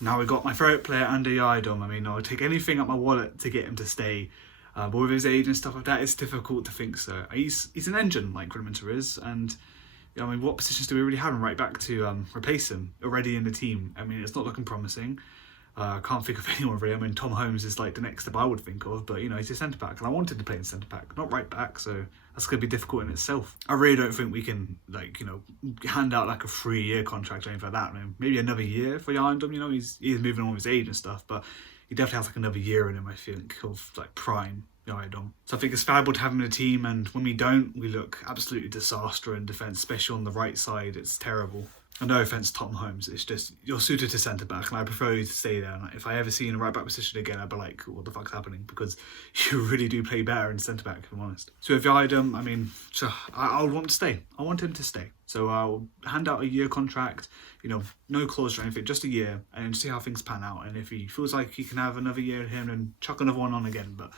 Now we got my favourite player under Yidom. I mean, I would take anything out my wallet to get him to stay. But with his age and stuff like that, it's difficult to think so. He's an engine like Grimminter is, and I mean, what positions do we really have him right back to replace him already in the team? I mean, it's not looking promising. I can't think of anyone really. I mean, Tom Holmes is like the next step I would think of, but he's a centre back, and I wanted to play in centre back, not right back, so that's going to be difficult in itself. I really don't think we can hand out like a 3-year contract or anything like that. I mean, maybe another year for Yandom. He's moving on with his age and stuff, but he definitely has like another year in him, I think, of like prime Yandom. So I think it's valuable to have him in the team, and when we don't, we look absolutely disaster in defence, especially on the right side. It's terrible. And no offence to Tom Holmes, it's just you're suited to centre back, and I prefer you to stay there. And if I ever see you in a right back position again, I'd be like, what the fuck's happening? Because you really do play better in centre back, if I'm honest. So with Yidom, I mean, I want to stay. I want him to stay. So I'll hand out a year contract, no clause or anything, just a year, and see how things pan out. And if he feels like he can have another year in him, then chuck another one on again. But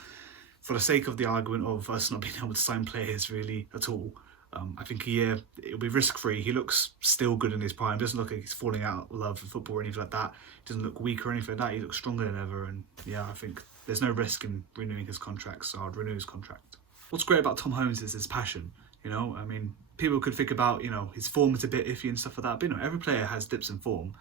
for the sake of the argument of us not being able to sign players really at all, I think a year, it'll be risk-free. He looks still good in his prime. Doesn't look like he's falling out of love for football or anything like that. Doesn't look weak or anything like that. He looks stronger than ever. And yeah, I think there's no risk in renewing his contract, so I'd renew his contract. What's great about Tom Holmes is his passion. I mean, people could think about, his form is a bit iffy and stuff like that. But, every player has dips in form.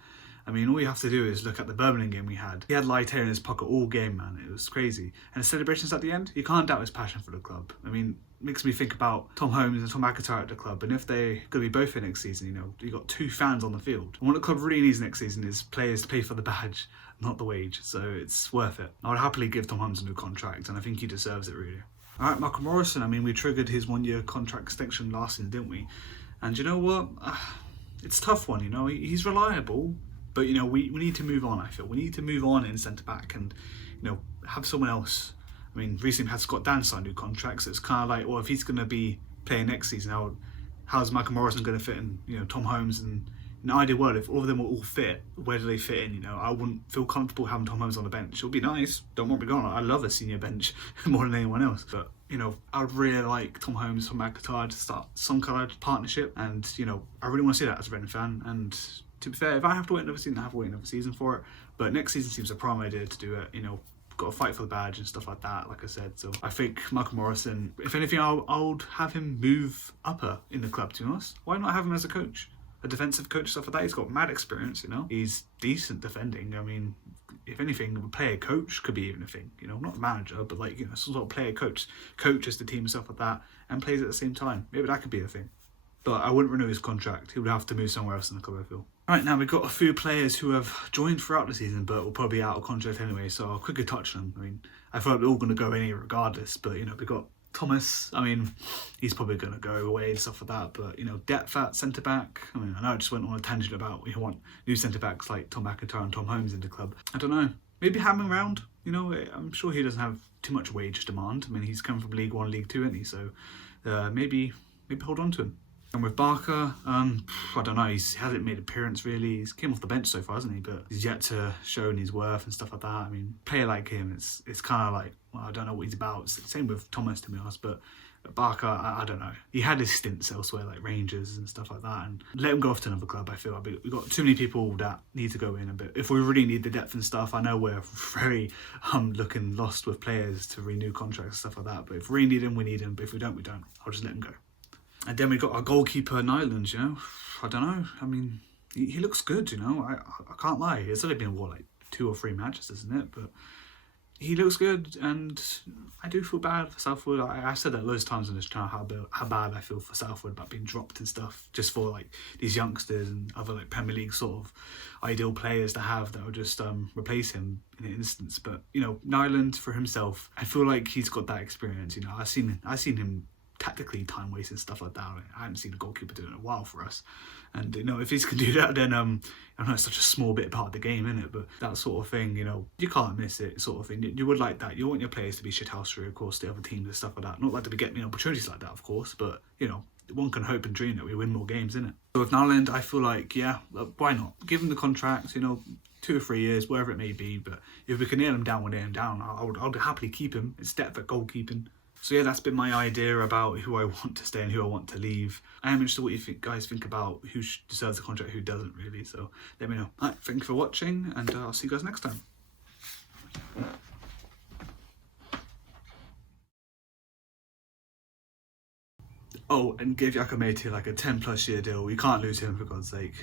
I mean, all you have to do is look at the Birmingham game we had. He had Lighter in his pocket all game, man. It was crazy. And the celebrations at the end, you can't doubt his passion for the club. I mean, it makes me think about Tom Holmes and Tom McIntyre at the club. And if they're going to be both here next season, you got 2 fans on the field. And what the club really needs next season is players to play for the badge, not the wage. So it's worth it. I would happily give Tom Holmes a new contract, and I think he deserves it, really. All right, Michael Morrison. I mean, we triggered his 1-year contract extension last season, didn't we? And you know what? It's a tough one, He's reliable. But, we need to move on, I feel. We need to move on in centre-back and, have someone else. I mean, recently we had Scott Dan sign new contracts. So it's kind of like, well, if he's going to be playing next season, how's Michael Morrison going to fit in, Tom Holmes? And in an ideal world, if all of them were all fit, where do they fit in? I wouldn't feel comfortable having Tom Holmes on the bench. It would be nice. Don't want me gone. I love a senior bench more than anyone else. But, I'd really like Tom Holmes, Tom McIntyre to start some kind of partnership. And, I really want to see that as a Reading fan. And to be fair, if I have to wait another season, I have to wait another season for it. But next season seems a prime idea to do it. Got to fight for the badge and stuff like that, like I said. So I think Michael Morrison, if anything, I would have him move upper in the club, to be honest. Why not have him as a coach? A defensive coach, stuff like that. He's got mad experience, He's decent defending. I mean, if anything, a player coach could be even a thing, Not a manager, but like, some sort of player coach. Coaches the team and stuff like that and plays at the same time. Maybe that could be a thing. But I wouldn't renew his contract. He would have to move somewhere else in the club, I feel. Right, now we've got a few players who have joined throughout the season but will probably be out of contract anyway, so I'll quickly touch them. I mean, I thought they're all going to go anyway regardless, but, we've got Thomas. I mean, he's probably going to go away and stuff like that, but, depth at centre-back. I mean, I know I just went on a tangent about we want new centre-backs like Tom McIntyre and Tom Holmes in the club. I don't know. Maybe have him around. I'm sure he doesn't have too much wage demand. I mean, he's come from League 1, League 2, isn't he? So maybe hold on to him. And with Barca, I don't know, he hasn't made an appearance really. He's came off the bench so far, hasn't he? But he's yet to show his worth and stuff like that. I mean, player like him, it's kind of like, well, I don't know what he's about. Same with Thomas, to be honest, but Barca, I don't know. He had his stints elsewhere, like Rangers and stuff like that, and let him go off to another club, I feel. We've got too many people that need to go in a bit. If we really need the depth and stuff, I know we're very looking lost with players to renew contracts and stuff like that, but if we need him, we need him. But if we don't, we don't. I'll just let him go. And then we got our goalkeeper, Nyland, I don't know. I mean, he looks good, I can't lie. It's only been, 2 or 3 matches, isn't it? But he looks good, and I do feel bad for Southwood. I said that loads of times in this channel, how bad I feel for Southwood about being dropped and stuff, just for, these youngsters and other, Premier League sort of ideal players to have that will just replace him in an instance. But, Nyland, for himself, I feel like he's got that experience, I've seen him tactically time waste and stuff like that. I haven't seen a goalkeeper do it in a while for us, and if he can do that, then I know it's such a small bit part of the game, isn't it? But that sort of thing, you can't miss it, sort of thing. You would like that. You want your players to be shithousery, of course, the other teams and stuff like that. Not like to be getting opportunities like that, of course, but one can hope and dream that we win more games, innit? So with Nyland, I feel like, why not give him the contract? 2 or 3 years, wherever it may be. But if we can nail him down, we'll nail him down. I'll happily keep him. It's depth at goalkeeping. So yeah, that's been my idea about who I want to stay and who I want to leave. I am interested what you guys think about who deserves a contract, who doesn't really. So let me know. Alright, thank you for watching, and I'll see you guys next time. Oh, and give Yakamete like a 10+ year deal. We can't lose him, for God's sake.